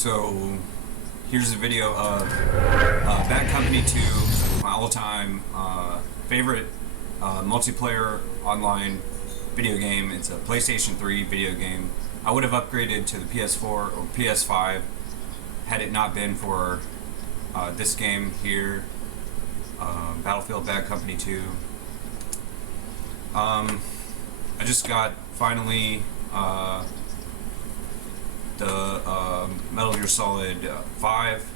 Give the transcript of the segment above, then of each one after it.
So here's a video of Bad Company 2, my all-time favorite multiplayer online video game. It's a PlayStation 3 video game. I would have upgraded to the PS4 or PS5 had it not been for this game here, Battlefield Bad Company 2. I just got finally the Metal Gear Solid 5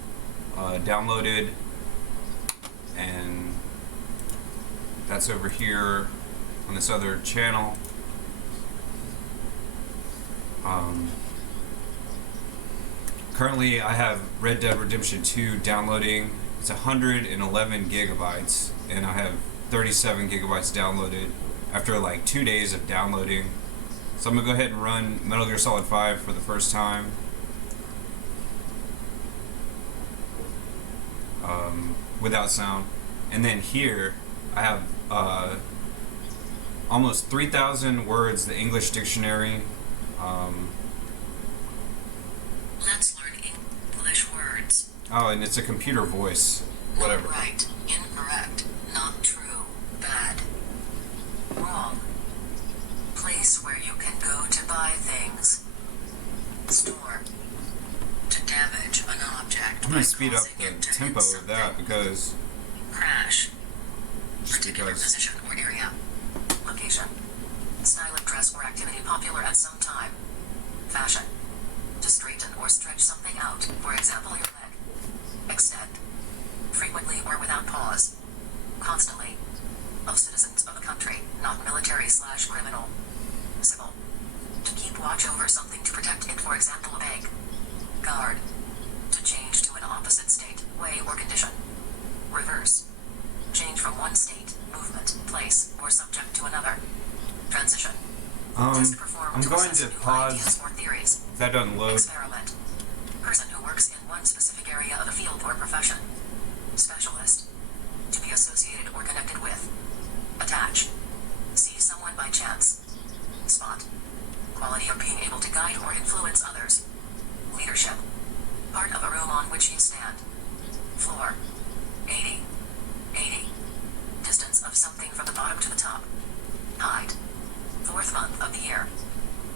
downloaded, and that's over here on this other channel. Currently I have Red Dead Redemption 2 downloading. It's 111 gigabytes and I have 37 gigabytes downloaded after like 2 days of downloading. So I'm gonna go ahead and run Metal Gear Solid 5 for the first time. Without sound. And then here I have almost 3,000 words, the English dictionary. Let's learn English words. Oh, and it's a computer voice. Whatever. Not right, incorrect, not true, bad, wrong. Place where you can go to buy things. Store. To damage an object. I'm gonna speed up the tempo of that because Crash. Particular position or area. Location. Style of dress or activity popular at some time. Fashion. To straighten or stretch something out, for example your leg. Extend. Frequently or without pause. Constantly. Of citizens of a country, not military/criminal. Civil. To keep watch over something to protect it, for example a bank. Guard. To change to an opposite state, way or condition. Reverse. Change from one state, movement, place, or subject to another. Transition. Test performed I'm going assess to new pause ideas or theories. if that doesn't load. Experiment. Person who works in one specific area of a field or profession. Specialist. To be associated or connected with. Attach. See someone by chance. Spot. Quality of being able to guide or influence others. Leadership. Part of a room on which you stand. Floor. 80. 80. Distance of something from the bottom to the top. Height. Fourth month of the year.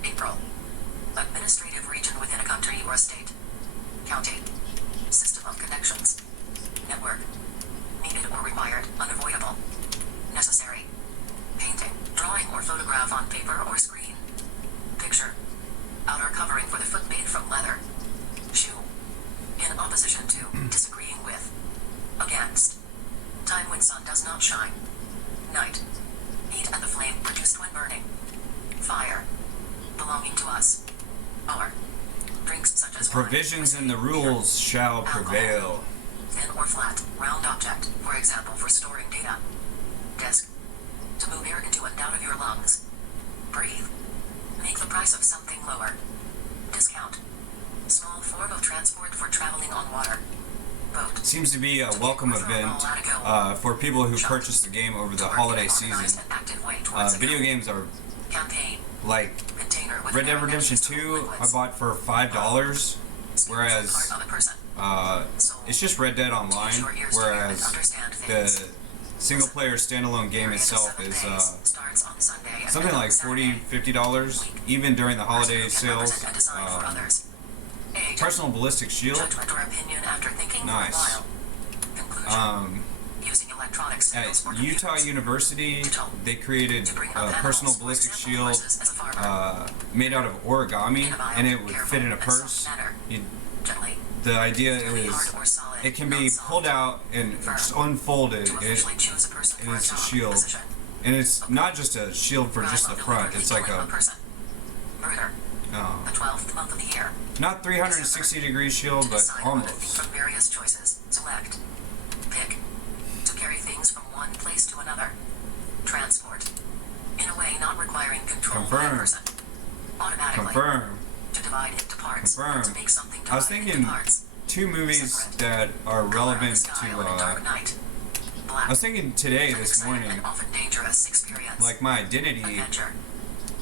April. Administrative region within a country or state. County. System of connections. Network. Needed or required, unavoidable. Necessary. Painting, drawing or photograph on paper or screen. Picture. Outer covering for the foot made from leather. Shoe. In opposition to, disagreeing with. Against. Time when sun does not shine. Night. Heat and the flame produced when burning. Fire. Belonging to us. Or. Drinks such as Provisions in the rules shall prevail. Thin or flat, round object, for example for storing data. Disk. To move air into and out of your lungs. Breathe. Make the price of something lower. Discount. Small form of transport for traveling on water. Boat. Seems to be a welcome event for people who purchase the game over the holiday season. Video games are Campaign. like Red Dead Redemption 2 I bought for $5, whereas it's just Red Dead Online, whereas the single player standalone game itself is something like $40–50, even during the holiday sales. Personal ballistic shield, nice. At Utah University, they created a personal ballistic shield made out of origami, and it would fit in a purse. The idea is it can be pulled out and just unfolded, and it's a shield. And it's not just a shield for just the front, it's like a not 360-degree shield, but almost. From various choices, select. Pick. To carry things from one place to another. Transport. In a way not requiring control by a person. Automatically. Confirm. To divide into parts. Confirm. To make something I was divide thinking into parts. 2 movies that are relevant to I was thinking today, this morning, like my identity.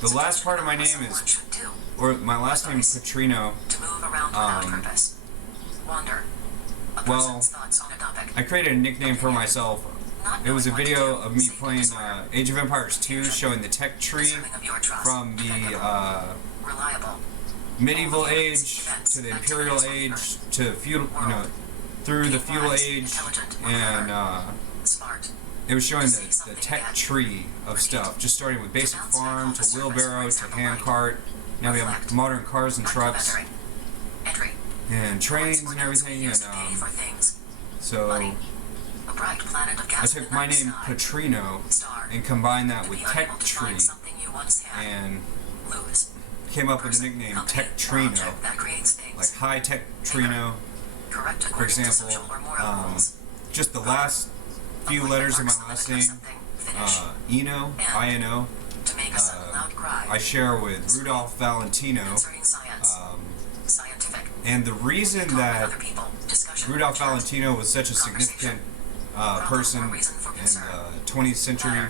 The last part of my name is or my last name is Petrino. Wander. A Well, person's thoughts on a topic. I created a nickname for myself. Not It was a knowing what to video do, of me say playing disorder. Age of Empires 2, showing the tech tree Deserving of your trust. from the Reliable. medieval age to the imperial age to feudal, through the feudal age, and Smart. it was showing the tech tree of stuff, just starting with basic farm to wheelbarrow to hand cart. Now we have modern cars and trucks Entry. and trains and everything, and Pay for things. so Money. A bright planet of I gas in took the my night name sky. Petrino Star. and combined that To with be tech unable to tree find something you once had. and Lose. came up with the Person, nickname company, Tech or Trino, object that creates things. like High Tech Trino. Correct For according to example, social or moral rules. just the last few Avoid letters of my marks last on the name, something. Finish. Eno, I-N-O, To make a sudden loud cry. I share with Rudolph Valentino. Answering science. Scientific. And the reason Talk with that other people. Discussion. Rudolph Chat. Valentino was such a significant person in the 20th century,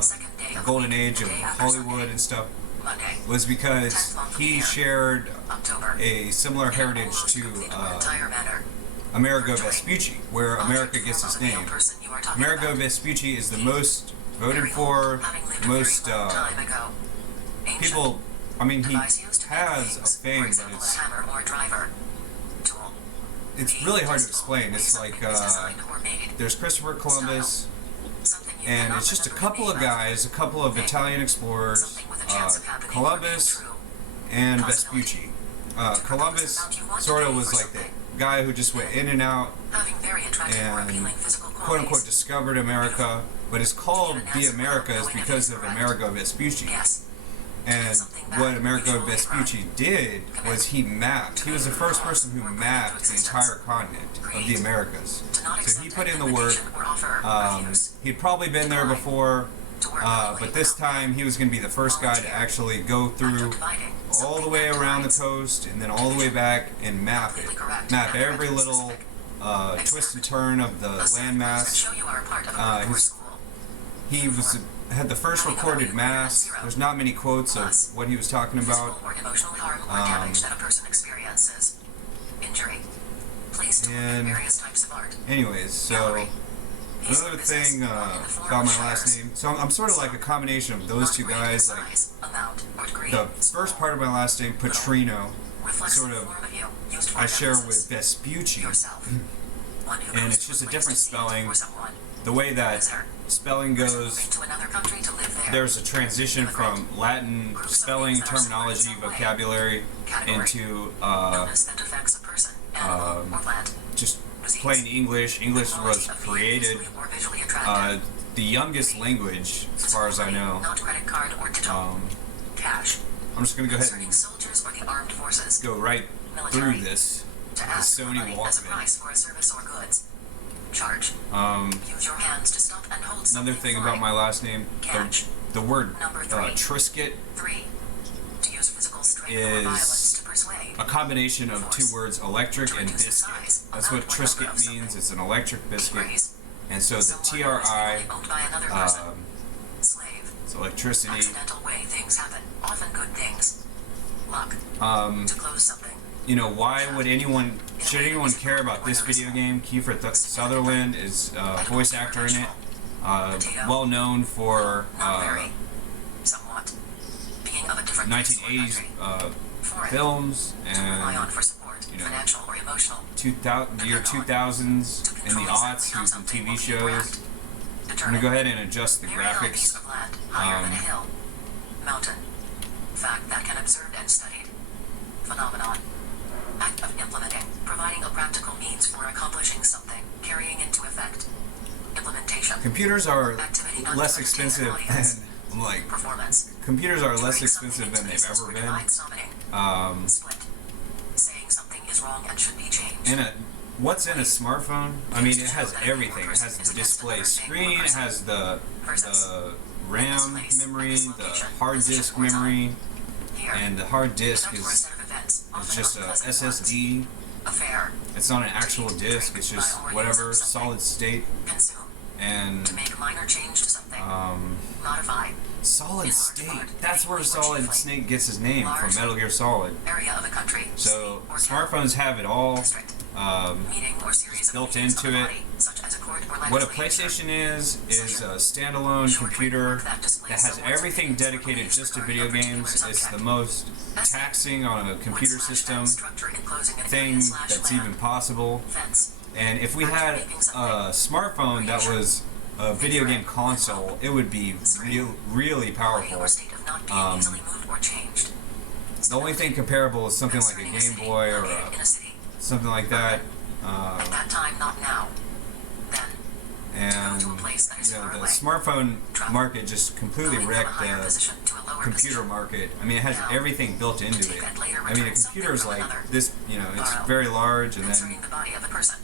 Second day the of golden week, age the of day after Hollywood Sunday. and stuff, Monday. was because he shared October. a similar heritage Almost to complete or entire matter. Amerigo Vespucci, where America gets its Object name. person you are talking Amerigo about. Vespucci is the most voted Very for, old, having lived a most very long time ago. Ancient. people. I mean, he Device used to make has a things, fame, for but example, it's a hammer or driver. Tool. it's really hard to explain. It's like Designed or made. there's Christopher Columbus, Something you and cannot it's just a remember the couple of name guys, a couple of Italian explorers, Something with a chance of happening or being Columbus true. and Possibility. Vespucci. Columbus sort of was like the guy who just went in and out Having very attractive or and appealing physical quote qualities. unquote discovered America, but it's called the Americas because of Amerigo Vespucci. Yes. And what Amerigo Vespucci did was he mapped. He was the first person who mapped the entire continent of the Americas. To not So he accept put an in the work. invitation or offer, refuse. He'd probably been there before, To work but this time he was going to be the first guy to actually go through dividing. all the way around the coast and then all the way back and map it. Map every little twist and turn of the landmass. Show you are a part of a Uh, core his- school. He had the first recorded mass. There's not many quotes of what he was talking about. Physical or emotional harm or damage that a person experiences. Injury. Placed and- in various types of art. Anyways, so Gallery. another thing about my last name. So I'm sort of like a combination of those two guys. Like Size, amount, or degree. the first part of my last name, Petrino, Reflects sort the of form of you, used for I share emphasis. with Vespucci. Yourself. One who And goes it's just to a place different to see spelling. for someone. The way that Visitor. spelling Person goes, moving to another country to live there. there's a transition from Latin spelling, terminology, vocabulary Category. into Illness that affects a person, animal, or plant. just Disease. plain English. English was Quality of being created. visually or visually attractive. The youngest language, as far as I know. Not credit card or digital. Cash. I'm just gonna go ahead Concerning and soldiers or the armed forces. go right Military. through this. To ask for Sony money as a Walkman. price for a service or goods. Charge. Use your hands to stop and hold Another something thing flying. about my last name, Catch. the word Number 3. Trisket, 3. To use physical strength or is violence to persuade. a combination of two words, electric To and reduce the biscuit. size, That's amount, what or number Trisket of means. something. It's an electric biscuit. Raise. And so the Someone who is TRI, legally owned by another person. Slave. it's electricity. Accidental way things happen. Often good things. Luck. To close something. You know, why would anyone, should anyone care about this video game? Kiefer Sutherland is a voice actor in it. Well known for Not very. Somewhat. Being of a different race or 1980s country. Foreign. films To rely on and for support, you know, financial or emotional. the year 2000s To and control the aughts. exactly He how was in something TV will be shows. grabbed. I'm Determine. gonna go ahead and adjust the Very high piece graphics. of land, higher than a hill. Mountain. Fact that can observed and studied. Phenomenon. Act of implementing, providing a practical means for accomplishing something, carrying into effect. Implementation. Computers are Activity not less to entertain expensive an audience. than, like, Performance. computers are less Doing something expensive into than they've pieces ever or been. divide summoning. Split. Saying something is wrong and should be changed. What's in a smartphone? I mean, it has everything. It has the display screen, it has the RAM memory, the hard disk memory, Here. and the hard disk Event or a is set of events, often just a unpleasant ones. SSD. Affair. It's not an actual disk, it's just whatever, solid state, Consume. and To make minor change to something. Modify. solid state. That's where Solid Snake gets his name, from Metal Gear Solid. Area of a country. So state, or town. smartphones have it all. District. Meeting or series of built meetings of into the it. body, such as a court or What a legislature. PlayStation is a standalone computer that has everything dedicated just to video games. It's the most taxing on a computer system thing that's even possible. And if we had a smartphone that was a video game console, it would be really powerful. The only thing comparable is something like a Game Boy or something like that. At that time, not now. Then, And to go to a place that is you know, far the away. smartphone market just completely Going from a wrecked higher the position to a lower computer position. market. I mean, it has Now, everything built into take it. that later I mean, a return computer is something like from another. this, you know, it's Borrow. very large, and Concerning then the body of a person.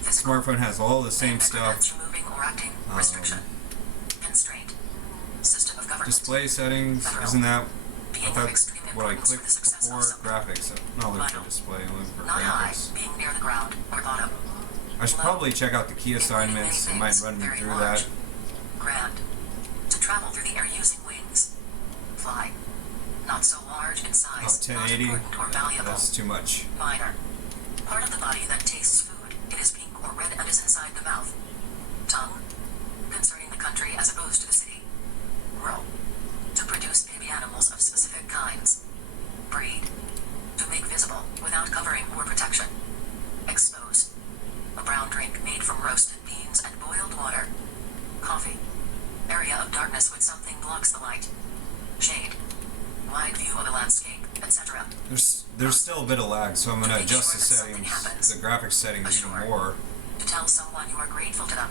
Physical. smartphone has all the same Prevents stuff. removing or acting. Restriction. Constraint. System of government. Display settings, Federal. isn't that Being I of thought extreme what I importance for clicked the success before? of something. Graphics. Not looking for Vital. display, I'm looking for Not high, graphics. being near the ground or bottom. I should probably check out the key assignments. It might run me through that. Grand. To travel through the air using wings. Fly. Not so large in Oh, size. Not 1080. important or valuable. That's too much. Minor. Part of the body that tastes food. It is pink or red and is inside the mouth. Tongue. Concerning the country as opposed to the city. Rural. To produce baby animals of specific kinds. Breed. To make visible without covering or protection. Expose. A brown drink made from roasted beans and boiled water. Coffee. Area of darkness when something blocks the light. Shade. Wide view of a landscape, etc. There's still a bit of lag, so I'm gonna adjust the settings, the graphics settings even more. To tell someone you are grateful to them.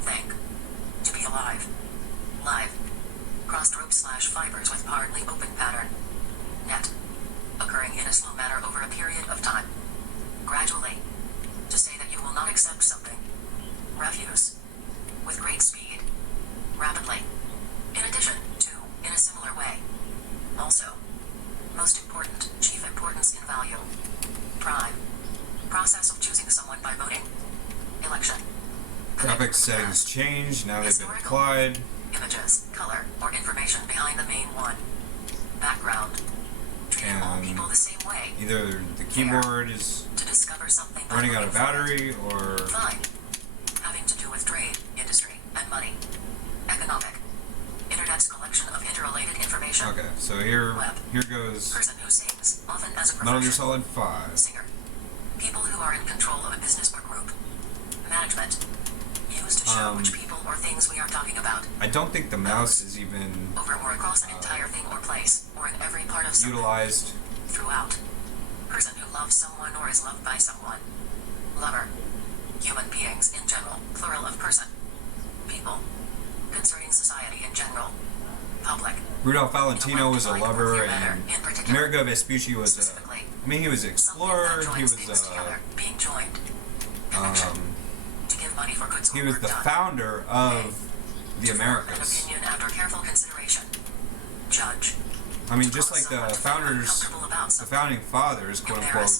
Thank. To be alive. Live. Crossed rope / fibers with partly open pattern. Net. Occurring in a slow manner over a period of time. Gradually. To say that you will not accept something. Refuse. With great speed. Rapidly. In addition to, in a similar way. Also. Most important, chief importance in value. Prime. Process of choosing someone by voting. Election. Graphics settings changed, now they've been applied. Images, color, or information behind the main one. Background. Treating all And people the same way. either the keyboard is To discover something by running out of looking for it. battery, or Fine. Having to do with trade, industry, and money. Economic. Internet's collection of interrelated information. okay. So here goes Person who sings, often as a Metal Gear professional. Solid 5. Singer. People who are in control of a business or group. Management. Used to show which people or things we are talking about. I don't think the mouse is even Over or across an entire thing or place, or in every part of something. utilized. Throughout. Person who loves someone or is loved by someone. Lover. Human beings in general, plural of person. People. Concerning society in general. Public. Rudolph Valentino was a In a lover, clear manner, and in particular. Amerigo Vespucci was a. Specifically. I mean, he was an explorer. Something that He joins was things together, being joined. Connection. To give money for goods or he was work the done. founder of the To form Americas. An opinion after careful consideration. Judge. I mean, just like the founders, the founding fathers, quote unquote,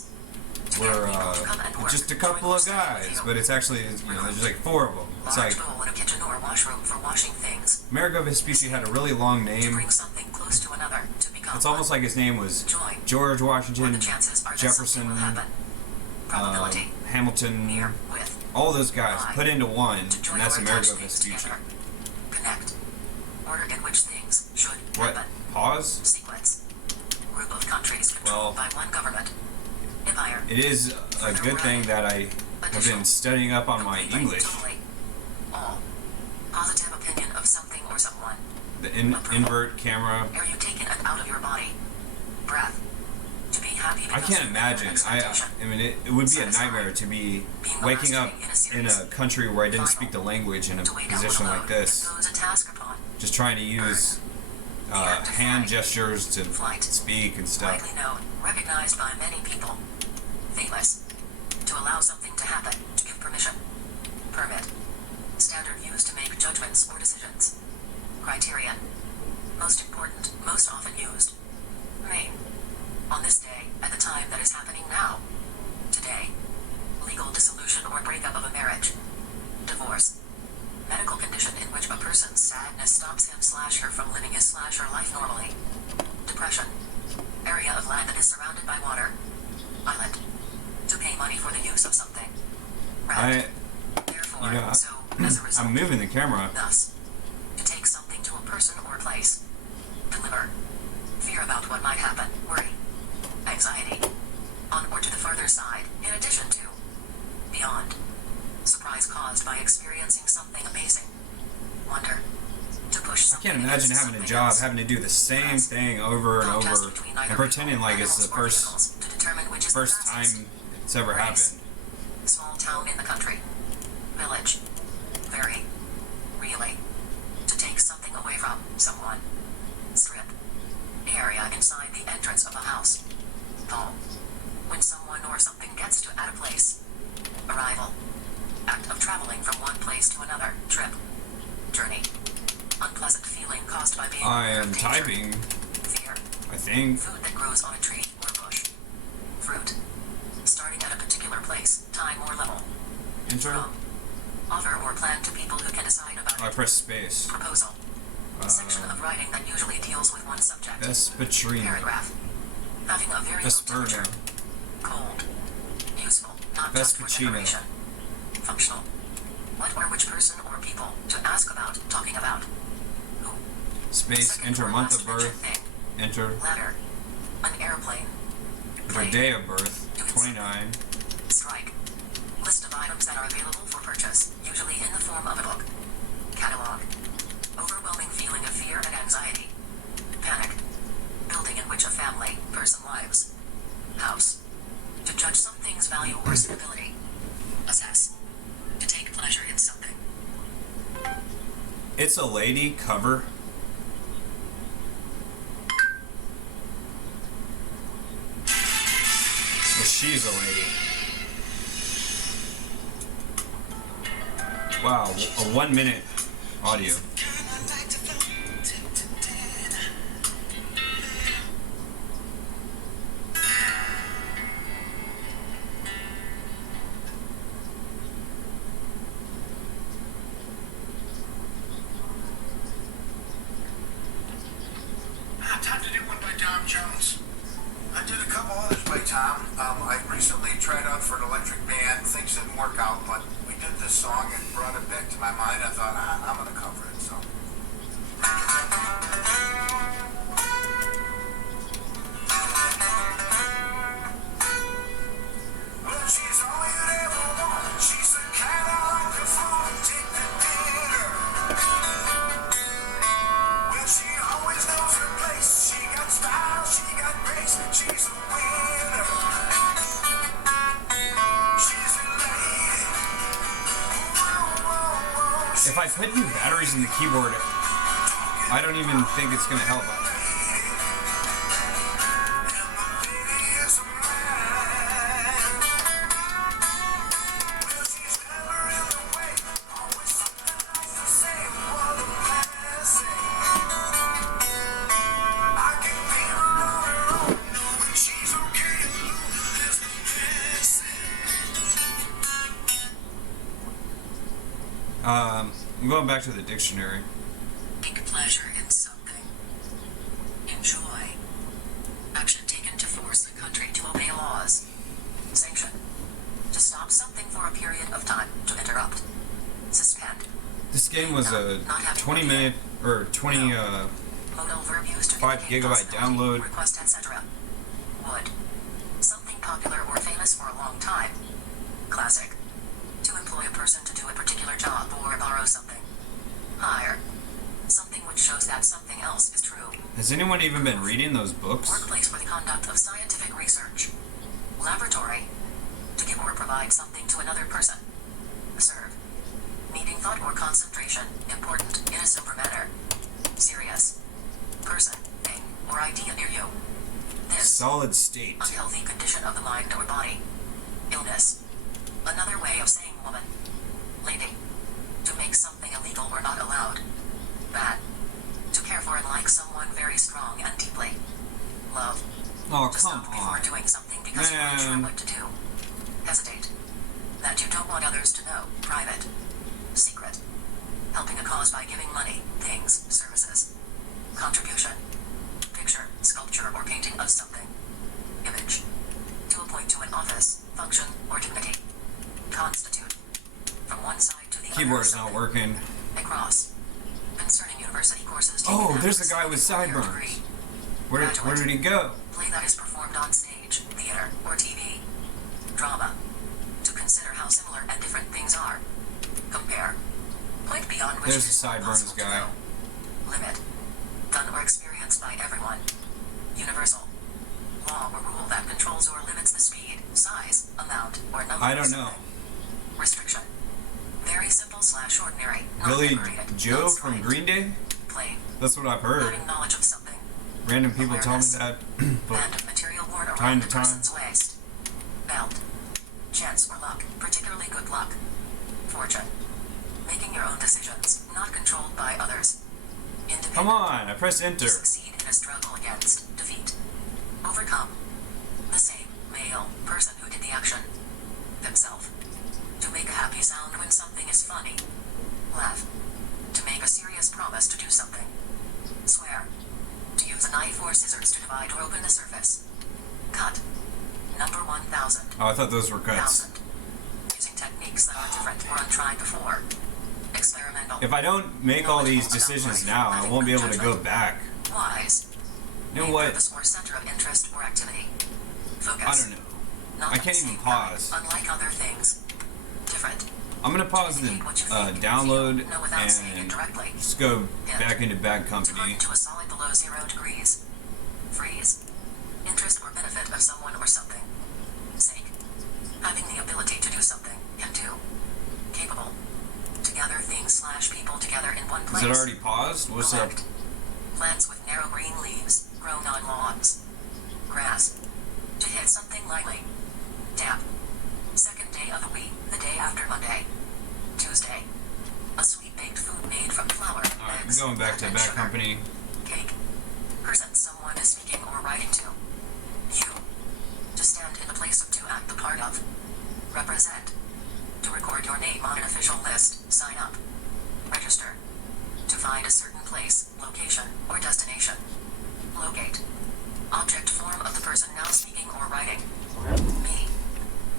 were just a couple of guys, but it's actually, you know, there's like 4 of them. It's Large like bowl in a kitchen or washroom for washing things. Amerigo Vespucci had a really long To name. bring something close to another to become It's almost one. like his name was Join. George Or Washington, the chances are that Jefferson, something will happen. Probability. Hamilton, Near. With. all those guys By. put into one, To join and that's or Amerigo attach things Vespucci. together. Connect. Order in which things should What? happen. Pause? Sequence. Group of countries controlled by one government. Empire. It is a good thing that I have been studying up on my Completely, English. Totally. All. Positive opinion of something or someone. The invert camera. Air you taken and out of your body. Breath. To be happy I because can't of imagine. expectation. I mean, it would be a nightmare to be waking up in a country where I didn't speak the language in a To wait out position alone like this, impose a task upon. just trying to use hand gestures to Flight. speak and stuff. Widely known, recognized by many people. Famous. To allow something to happen, to give permission. Permit. Standard used to make judgments or decisions. Criterion. Most important, most often used. Main. On this day, at the time that is happening now. Today. Legal dissolution or breakup of a marriage. Divorce. Medical condition in which a person's sadness stops him/her from living his/her life normally. Depression. Area of land that is surrounded by water. Island. To pay money money for the use of something. Red. Therefore, as a result, I'm moving the camera. Thus, to take something to a person or place. Deliver. Fear about what might happen. Worry. Anxiety. On or to the further side, in addition to. Beyond. Surprise caused by experiencing something amazing. Wonder. To push I something. can't imagine against having a something job, else. having to do the same thing over and Contest over, between either and pretending people, like it's the animals, or vehicles to determine which is the first fastest. time it's ever happened. Small town in the country. Village. Very. Really. To take something away from someone. Strip. Area inside the entrance of a house. Home. When someone or something gets to at a place. Arrival. Act of traveling from one place to another. Trip. Journey. Unpleasant feeling caused by being I aware am of danger. typing, Fear. I think. Food that grows on a tree or bush. Fruit. Starting at a particular place, time or level. Enter. From. Offer or plan to people who can decide about Oh, I it. press space. Proposal. Section of writing that usually deals with one subject. Vespertine. Paragraph. Having a very low Vespertine. temperature. Cold. Useful. Not just for Vespuccino. decoration. Functional. What or which person or people to ask about, talking about. Who. Space. Second Enter or month last of mentioned birth. thing. Enter. Letter. An airplane. Enter Plane. day of birth. 29. Strike. List of items that are available for purchase, usually in the form of a book. Catalog. Overwhelming feeling of fear and anxiety. Panic. Building in which a family, person lives. House. To judge something's value or suitability. Assess. To take pleasure in something. It's a lady cover. Well, she's a lady. Wow, a 1 minute audio. Time to do one by Tom Jones. I did a couple others by Tom. I recently tried out for an electric band. Things didn't work out, but we did this song and brought it back to my mind. I thought, I'm going to cover it. So. Well, she's all you'd ever want. She's the kind I like to phone, take to dinner. Well, she always knows her place. She got style, she got grace. She's a winner. She's a lady. Whoa, whoa, whoa. If I put new batteries in the keyboard, I don't even think it's gonna help. I'm going back to the dictionary. Take pleasure in something. Enjoy. Action taken to force a country to obey laws. Sanction. To stop something for a period of time. To interrupt. Suspend. This game was a 20 minute or 20 Modal verb used to 5 indicate gigabyte possibility, download. request, etc. Would. Something popular or famous for a long time. Classic. To employ a person to do a particular job or borrow something. Hire. Something which shows that something else is true. Has anyone even been reading those books? Workplace for the conduct of scientific research. Laboratory. To give or provide something to another person. Serve. Needing thought or concentration. Important in a sober manner. Serious. Person, thing, or idea near you. This. Solid state. Unhealthy condition of the mind or body. Illness. Another way of saying woman. Lady. To make something illegal or not allowed. Bad. To care for and like someone very strong and deeply. Love. Oh, To come stop before on. doing something because you're not sure Man. what to do. Hesitate. That you don't want others to know. Private. Secret. Helping a cause by giving money, things, services. Contribution. Picture, sculpture, or painting of something. Image. To appoint to an office. function, or dignity. Constitute. From one side to the other. Keyboard is not something. working. Across. Concerning university courses. Oh, taken there's after the guy with second or third sideburns. degree. Where did he go? Play that is performed on stage, theater, or TV. Drama. To consider how similar and different things are. Compare. Point beyond which There's it the is sideburns possible to guy. know. Limit. Done or experienced by everyone. Universal. Law or rule that controls or limits the speed, size, amount, or number I of don't know. something. Restriction. Very simple / ordinary. Not Billy liberated, Joe not from strict. Green Day? Plain. That's what I've heard. Having knowledge of something. Random people tell me Awareness. that. But And material worn around time the to time. person's waist. Belt. Chance or luck, particularly good luck. Fortune. Making your own decisions, not controlled by others. Independent. come on, I pressed enter. Succeed in a struggle against defeat. Overcome. The same male person who did the action. Themself. To make a happy sound when something is funny. Laugh. To make a serious promise to do something. Swear. To use a knife or scissors to divide or open the surface. Cut. Number 1000. Oh, I thought those were cuts. 1000. Using techniques that are different or untried before. Experimental. If I don't make all these decisions now, I won't be able to go back. Wise. You know Main what? purpose or center of interest or activity. Focus. I don't know. Not I the can't even same pause. kind, unlike other things. Different. I'm gonna pause the Indicate what you think, download feel, know without saying it and directly. just go Hint. back into Bad To Company. run to a solid below 0 degrees. Freeze. Interest or benefit of someone or something. Sake. Having the ability to do something. Can do. Capable. To gather things / people together in one Is place. it already paused? What's up? Collect. Plants with narrow green leaves, grown on lawns. Grass. To hit something lightly. Tap. Second day of the week, the day after Monday. Tuesday. A sweet baked food made from flour, Alright, I'm eggs, going back to and Bad sugar. Company. Cake. Person someone is speaking or writing to. You. To stand in the place of, to act the part of. Represent. To record your name on an official list, sign up. Register. To find a certain place, location, or destination. Locate. Object form of the person now speaking or writing. Me.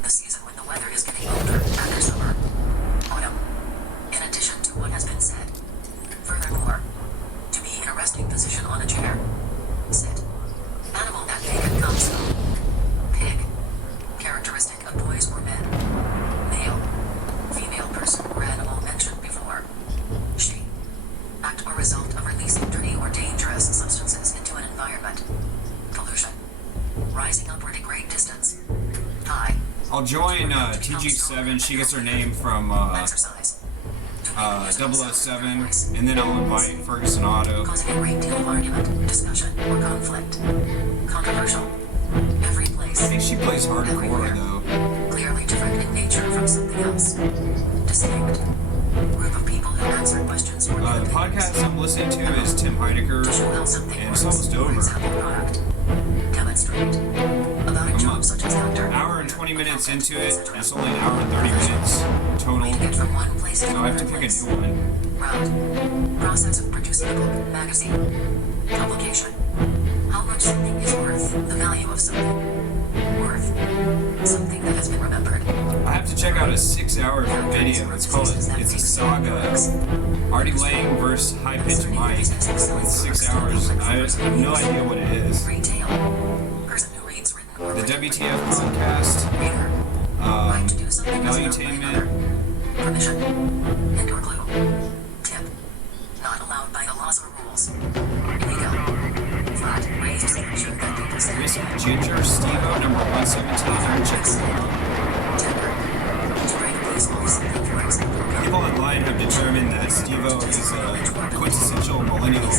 The season when the weather is getting older after summer. Autumn. In addition to what has been said. Furthermore. To be in a resting position on a chair. Sit. Animal that bacon comes from. Pig. Characteristic of boys or men. Male. Female person or animal mentioned before. She. Act or result of releasing dirty or dangerous substances into an environment. Pollution. Rising upward a great distance. High. I'll join TG7. She gets her name from Exercise. To 007, and then I'll invite Ferguson Otto. causing a great deal of argument, discussion, or conflict. Controversial. Every place. I think she plays hardcore everywhere. though. Clearly different in nature from something else. Distinct. Group of people who answer questions or The podcast I'm listening to is Tim Heidecker, to show how something and works. it's almost For over. example, product. Demonstrate. About a job such as doctor. Hour and 20 minutes into it, and it's only an hour and 30 minutes total, Get from one place to so I have to another pick a place. new one. Route. Process of producing a book, magazine. Publication. How much something is worth. The value of something. Worth. Something that has been remembered. I have to check out a 6-hour video. It's called It's a Saga. Artie Lang versus High Pitch Mike. It's 6 hours. I have no idea what it is. Retail. Person who reads written or The written WTF podcast, reader. Right to do something as known by Valuetainment. another. Permission. Hint or clue. Tip. Not allowed by the laws or rules. Illegal. Flat. Raised statue that people say. Missing Ginger, Steve-O, number 117. I'm checking it out. Tender. To write a piece on something, for example. People online have determined that Steve-O is a quintessential millennial,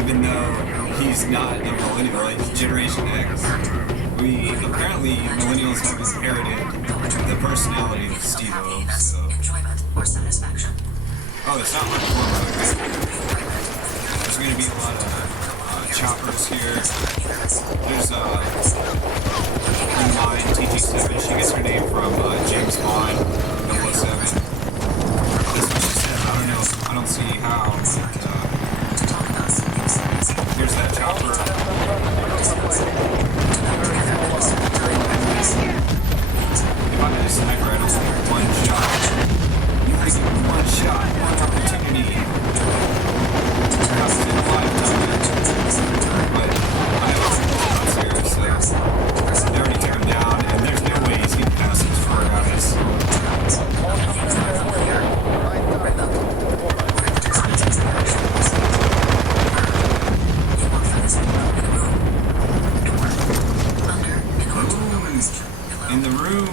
even though he's not a millennial, like he's Generation X. Apparently millennials have inherited the personality of Steve-O, so. Enjoyment or satisfaction. Oh, it's not hardcore mode, right? There's gonna be a lot of choppers here. There's in line TG7. She gets her name from James Bond 007. That's what she said. I don't know. I don't see how. But, here's that chopper. If I had a sniper, I'd only get one shot. You only get one shot, one opportunity. Perhaps in a lifetime. But I also not serious, so they already took him down, and there's no way he's getting past these four guys. In the room.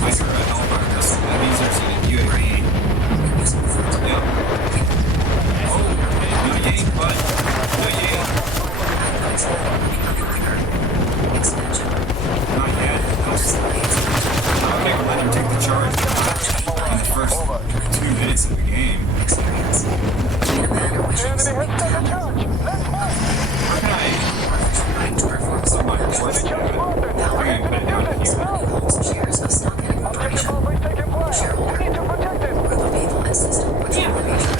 I heard a hellfire missile. That means there's a UAV. Yep. Oh, no yank, bud. No yank. Not yet. Okay, we'll let him take the charge in the first 2 minutes of the game. Where can I? It's on my porch. I'm going to put it down here. Shares of stock and corporation. Shareholder. Group of people insistent with information.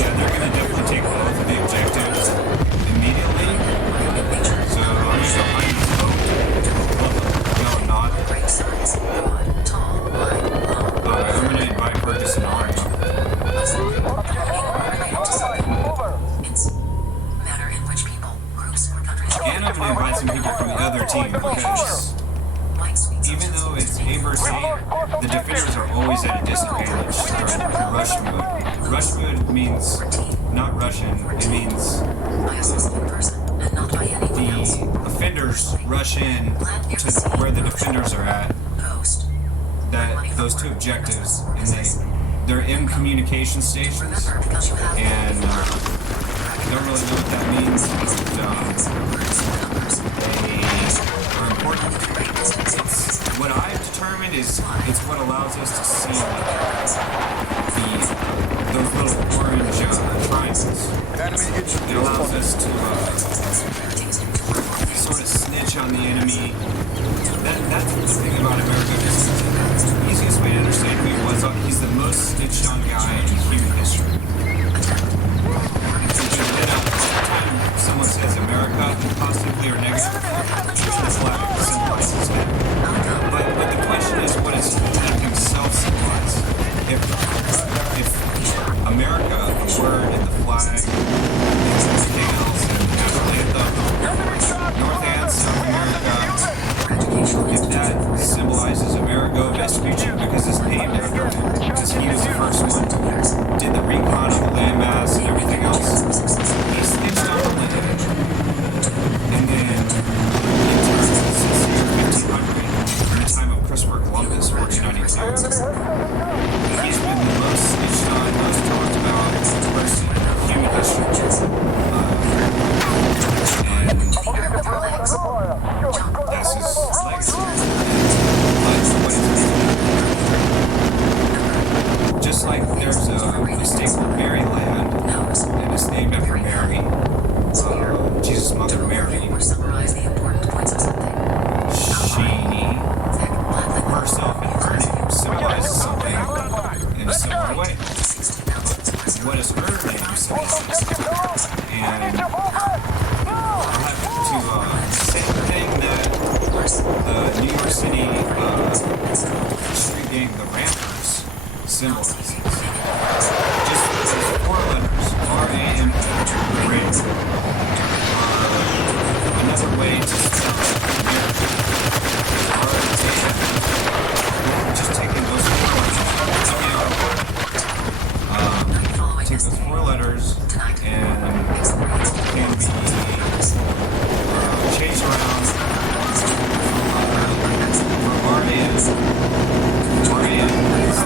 Yeah, they're going to definitely take both of the objectives immediately. So I'm going to go behind this boat. No, I'm not. Great size, broad, tall, wide, long. I'm going to invite her to Sonora. It's manner in which people, groups, or countries. And I'm going to invite some people from the other team because even though it's A versus A, the defenders are always at a disadvantage during rush mode. Rush mode means not Russian, it means By a specific person, and not by anyone else. the offenders rush in to where the defenders are at, Post. that those two objectives, and they're in communication stations, Remember, because you have and don't really know what that means, but they are important. It's what I've determined is it's what allows us to see those little orange triangles. It allows us to sort of snitch on the enemy. That's the thing about America. The easiest way to understand who he was, he's the most snitched on guy in human history. Anytime someone says America, positively or negatively, the flag symbolizes that. But the question is, what does he himself symbolize? If America, the word and the flag, and everything else, and the national anthem, North and South America, if that symbolizes Amerigo Vespucci because it's named after him, because he was the first one who did the recon of the landmass and everything else, he snitched on the land. And then, in turn, since the year 1500, in the time of Christopher Columbus, 1492, he's been the most snitched on, most talked about person in human history. And that's his legacy. Just like there's a state called Maryland, and it's named after Mary, Jesus' mother Mary. She herself and her name symbolizes something in a similar way. What does her name symbolize? And I'll have to say the thing that the New York City street gang, the Rampers, symbolizes. Just those 4 letters, R-A-M-P, RAMP, another way to spell America. R-A-M-P. Just taking those 4 letters, take those 4 letters and can be changed around from R-A-M. R-A-M is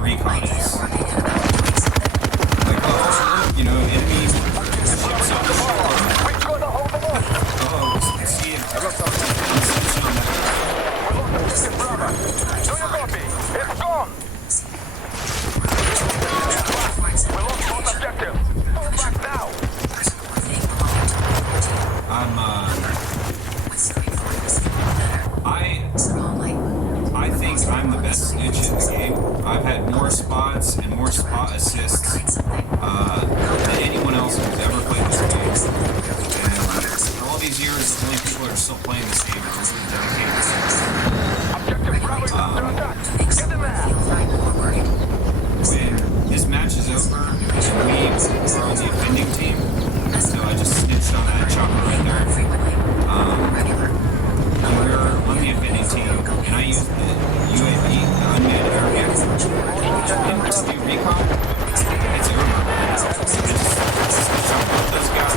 in recon is. Like, oh, you know, enemy ships on the shore. Oh, see it. I'm switching on that. Do you copy? It's gone! We lost both objectives. Fall back now! I think I'm the best snitch in the game. I've had more spots and more spot assists than anyone else who's ever played this game. And for all these years, the only people that are still playing this game are really dedicated. Objective Bravo is under attack. Get in there! When this match is over and we are on the offending team, so I just snitched on that chopper right there. When we're on the offending team, and I use the UAV, the unmanned area, and to do recon, it's over. I just chop out those guys.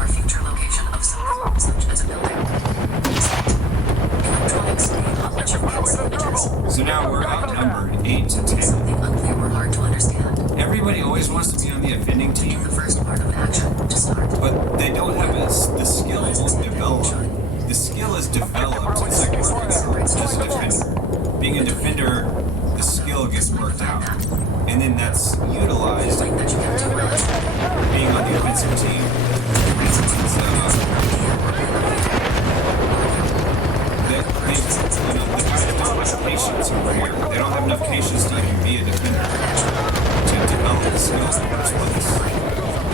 Or future location of something, such as a building. Electronics may publish images. So now we're outnumbered 8 to 10. Something unclear or hard to understand. Everybody always wants to be on the offending team, The first part of an action to start. but they don't have the skill won't develop. The skill is developed. It's like working as a defender. Being a defender, the skill gets worked out, and then that's utilized. That you can do well. Being on the offensive team, the guys don't have much patience over here. They don't have enough patience to even be a defender to develop the skills in the first place.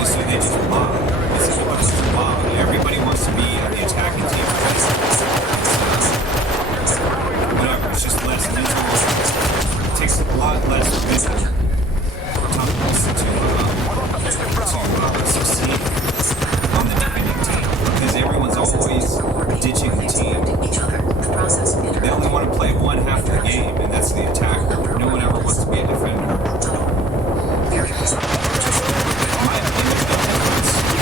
So they just mob. It's a bunch of mob. Everybody wants to be on the attacking team. Whatever, it's just less mental. It takes a lot less mental toughness to succeed on the defending team. Because everyone's always ditching the team. They only want to play one half of the game, and that's the attack. No one ever wants to be a defender. In my opinion,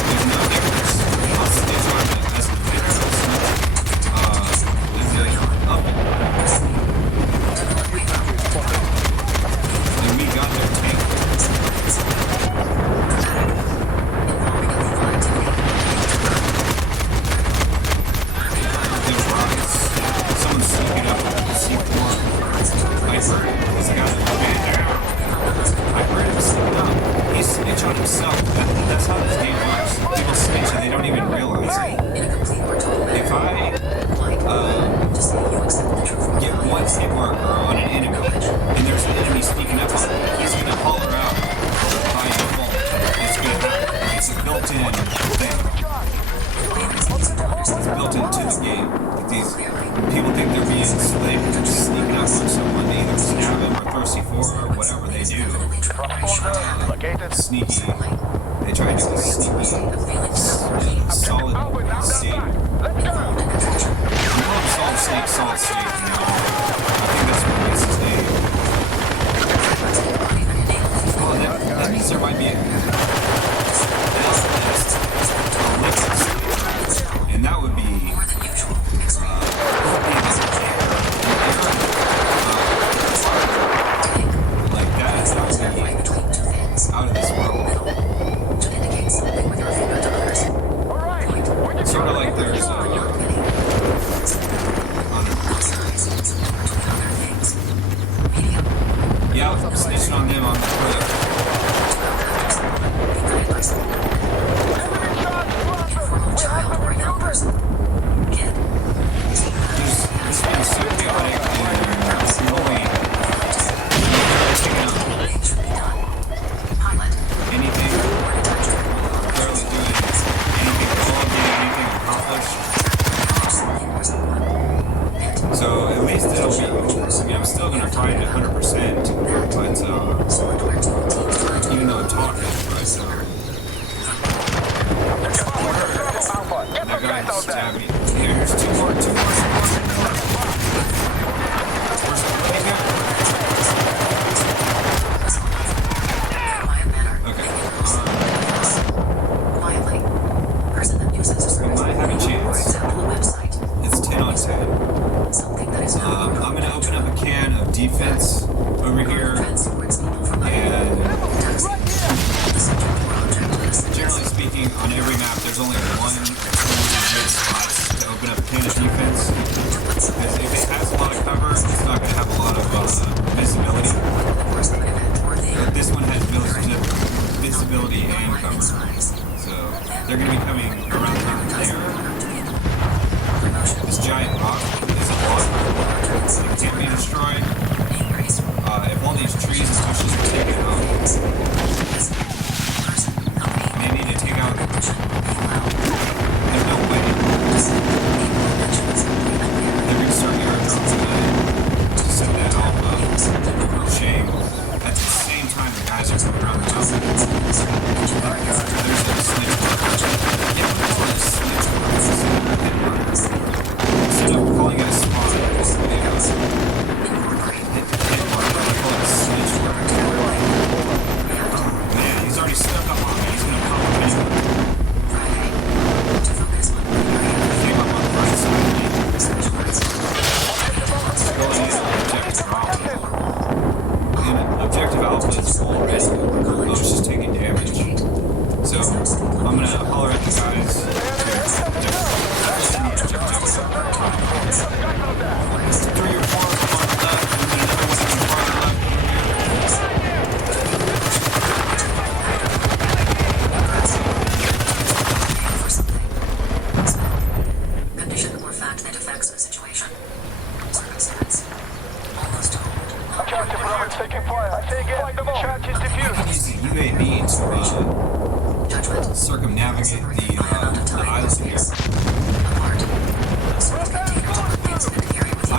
there's no difference. I'll stitch on it as a defender. Up it. And we got their tank. The rise. Someone's sneaking up with C4. I heard it. He's got it. Man down. I heard him sneaking up. He snitched on himself. That's how this game works. People snitch and they don't even realize it. If I get one hit marker on an enemy and there's an enemy sneaking up on him, he's going to holler out by default. It's going to happen. It's a built-in thing. It's built into the game. These people think they're being slick, they're just sneaking up on someone. They either stab him or throw C4 or whatever they do. Sneaky. They try to do a sneaky, solid state. We call it solid state, you know. I think that's what makes his name. Oh, that means there might be a and that would be like that would be out of this world. Sort of like there's yeah, I'm snitching on them on the cliff. It's been so chaotic and really taking up anything, barely doing anything at all, getting anything accomplished. So at least it'll be, I mean, I'm still going to fight 100%, but even though I'm talking, right, so that guy just stabbed me. There's two more. Where's the plane go? Okay. We might have a chance. It's 10 on 10. can. Something that is now I'm going to open up a can of defense over here, transports people from and the subject or object is generally speaking, on every map, there's only one or two good spots to open up a can of defense. Because if it has a lot of cover, it's not going to have a lot of visibility. But this one has visibility and cover. So they're going to be coming around there. This giant rock is a block. It can't be destroyed. If all these trees and bushes are taken out, they need to take out. There's no way. They're going to start airdrops tonight to send that all up. Shame. At the same time, the guys are coming around the mountain. There's a snitch mark. Yeah, we call it a snitch mark. Instead of calling it a spawn, it's a hit mark. We call it a snitch mark. Oh man, he's already stuck up on me. He's gonna pop up anyway. Came up on the right side of me. Going in objective alpha. And objective alpha is already. Oh, it's just taking damage. So I'm gonna holler at the guys. Three or four of them on the left, and then another one on the far left. Condition or fact that affects a situation. Circumstance. Almost told. Objective Robert taking fire. I say again, the charge is I can diffused. use the UAV to Judgment. circumnavigate the island here. Apart. Solid container to replace and carry with you.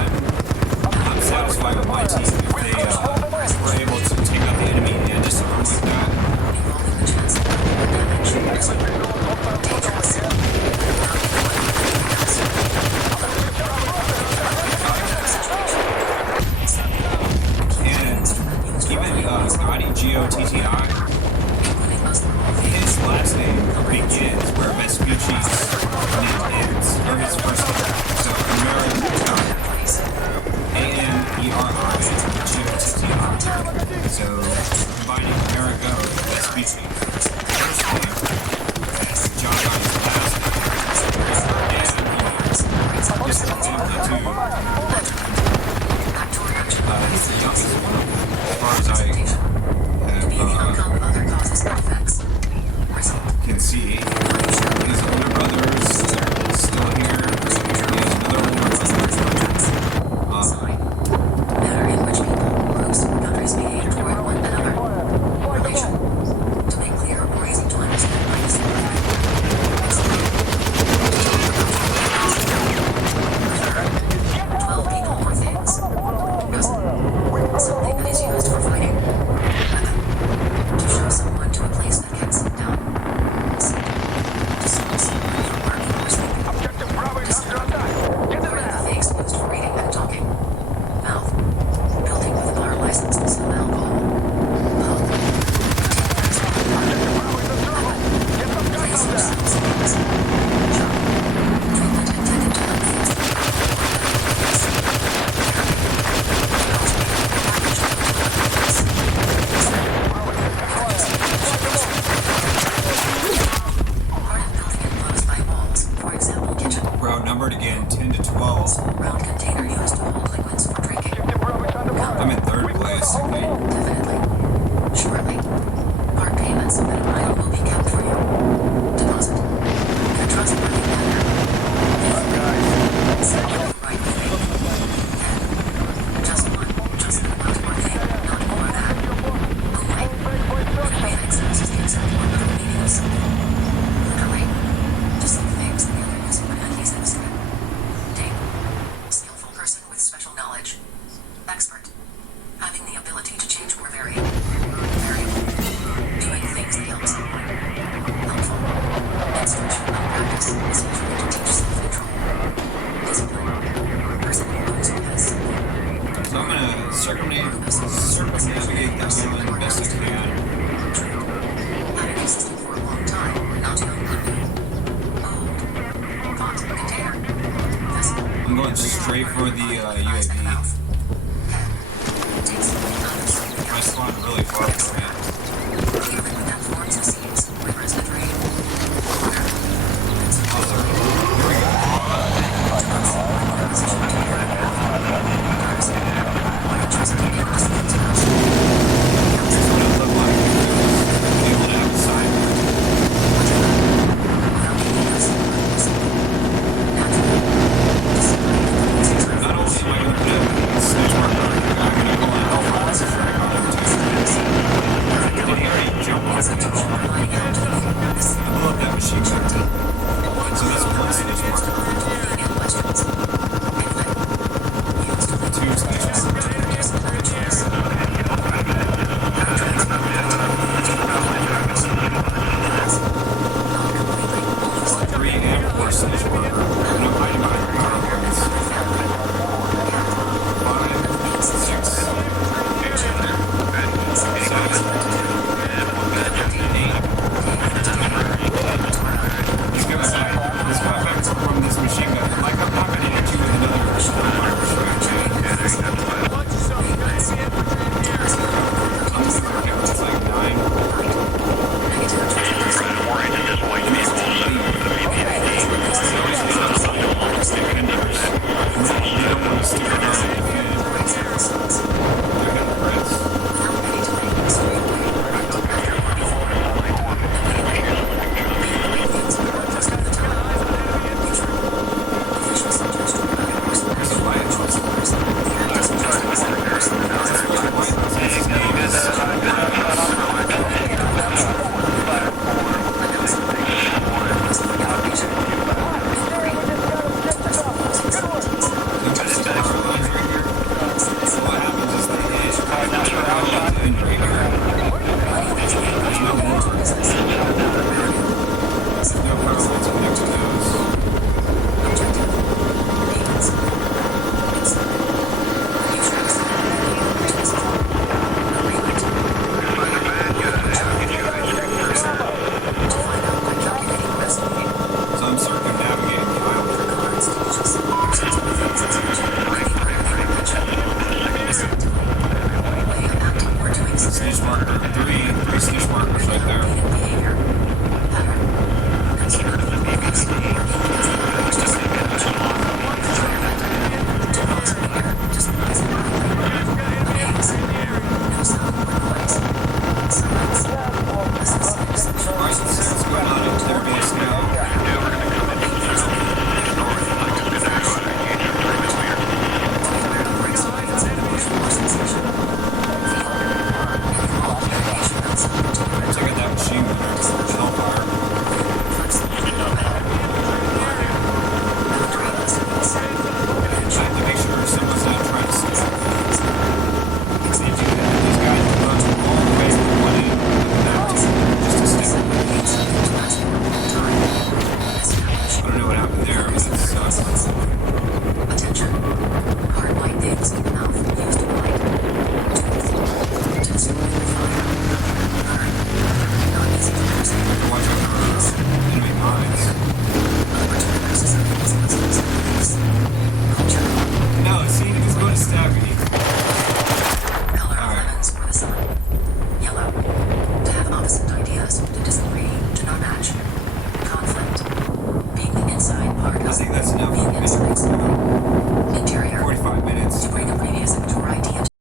I'm satisfied with my team if they were able to take out the enemy and just arm like that. Involving the chance of damage. Dangerous. And even Gotti, G-O-T-T-I, his last name begins where Vespucci's name ends, or his first name. So America, A-M-E-R-I, G-O-T-T-I. So combining America with Vespucci, first name, John Gotti's last name, and just an amplitude. He's the youngest one, as far as I Other causes and effects. Result. can see. His older brother is still here. He has another older brother. Sign. Manner in which people, groups, or countries behave toward one another. Relation. To make clear or easy to understand by the same method. Third. 12 people or things. Dozen. Something that is used for fighting. Weapon. To show someone to a place that can sit down. Sit. To summon someone from working or sleeping. Objective Bravo is under attack. Get in Where there. the things used for reading and talking. Mouth. Building with bar licenses and alcohol. Mouth. Objective Bravo is in trouble. Get some guns out there. Job. Treatment intended to help things. Part of building enclosed by walls. For example, kitchen. We're outnumbered again, 10 to 12. Round container used to hold liquids for drinking. Objective Bravo is under fire. I'm in third place. Definitely. Shortly. Part payments of an item will be kept for you. Deposit. In a trustworthy manner. Second, right thing. Then. Just one. Just an amount or thing. Not more than. Only. Main access is the exact one of the meaning of something. Literally. Just some things the other using adhesives. Ding. Skillful person with special knowledge. Expert. Having the ability to change or vary. Variable. Doing things that help someone. Helpful. Instruction on practice is usually to teach self-control. Discipline. Person who knows what has something. So I'm gonna circumnavigate the island best I can. Having existed for a long time, not young and new. Old. Pot. Container. Vessel. I'm going straight for the Eyes and UAV. mouth. Head. Takes the I spawned really far from it. Clearly without forms and seeds, rivers and rain. Water. Oh, sorry. Here we go. Electricity and hospitals house. That's what it looked like. Able to have a sign. Not only am I going to get snitch marker, I'm going to go on Hellfire to drag on him too. Did he already jump off the top? I blew up that machine gun. So that's one snitch marker. Two snitch markers. Three and four snitch marker. And I'm hiding behind the power lines. 5, 6, 7, 8. He's coming back. He's coming back from this machine gun. Like, I'm not going to hit you with another fire strike, man. I'm looking for him. It's like 9.